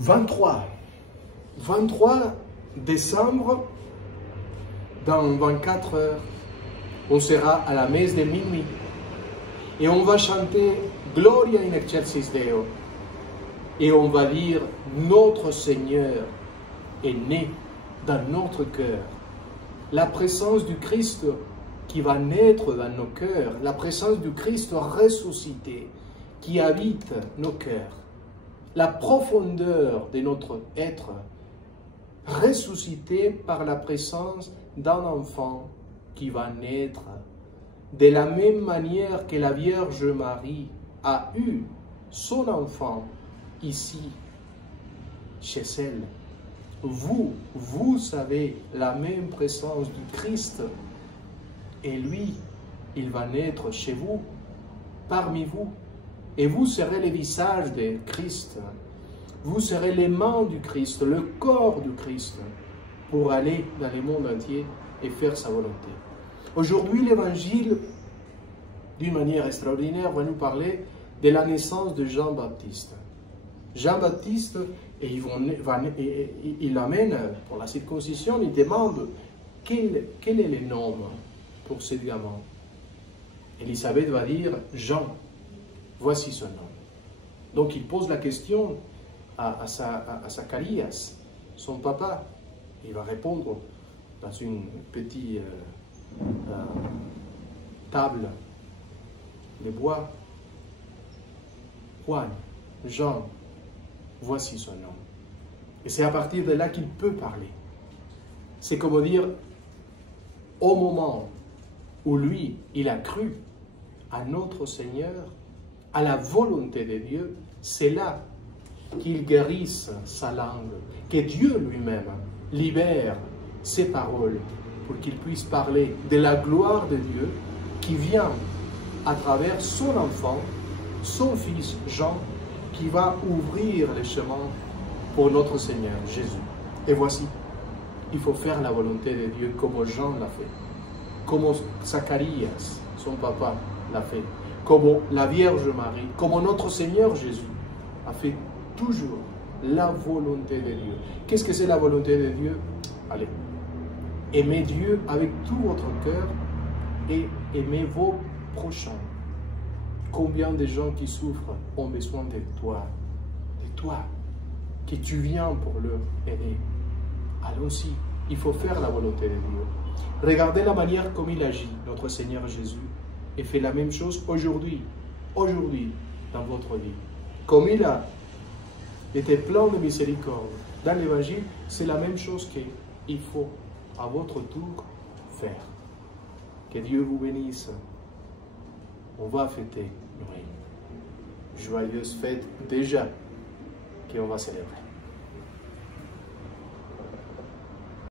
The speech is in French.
23 décembre, dans 24 heures, on sera à la messe de minuit et on va chanter Gloria in excelsis Deo et on va dire notre Seigneur est né dans notre cœur. La présence du Christ qui va naître dans nos cœurs, la présence du Christ ressuscité qui habite nos cœurs, la profondeur de notre être ressuscité par la présence d'un enfant qui va naître de la même manière que la Vierge Marie a eu son enfant ici, chez elle. Vous avez la même présence du Christ et lui, il va naître chez vous, parmi vous. Et vous serez le visage de Christ. Vous serez les mains du Christ, le corps du Christ, pour aller dans le monde entier et faire sa volonté. Aujourd'hui, l'Évangile, d'une manière extraordinaire, va nous parler de la naissance de Jean-Baptiste. Jean-Baptiste, il l'amène pour la circoncision, il demande quel est le nom pour ce gamin. Élisabeth va dire Jean, voici son nom. Donc il pose la question à Zacharias, son papa. Il va répondre dans une petite table de bois. Juan, Jean, voici son nom. Et c'est à partir de là qu'il peut parler. C'est comme dire, au moment où lui, il a cru à notre Seigneur, à la volonté de Dieu, c'est là qu'il guérisse sa langue, que Dieu lui-même libère ses paroles pour qu'il puisse parler de la gloire de Dieu qui vient à travers son enfant, son fils Jean, qui va ouvrir les chemins pour notre Seigneur Jésus. Et voici, il faut faire la volonté de Dieu comme Jean l'a fait, comme Zacharias, son papa, l'a fait, comme la Vierge Marie, comme notre Seigneur Jésus a fait toujours la volonté de Dieu. Qu'est-ce que c'est la volonté de Dieu? Allez, aimez Dieu avec tout votre cœur et aimez vos prochains. Combien de gens qui souffrent ont besoin de toi, que tu viens pour leur aider. Allons-y, il faut faire la volonté de Dieu. Regardez la manière comme il agit, notre Seigneur Jésus, et fait la même chose aujourd'hui, dans votre vie. Comme il a été plein de miséricorde dans l'Évangile, c'est la même chose qu'il faut à votre tour faire. Que Dieu vous bénisse. On va fêter Noël. Joyeuse fête déjà qu'on va célébrer.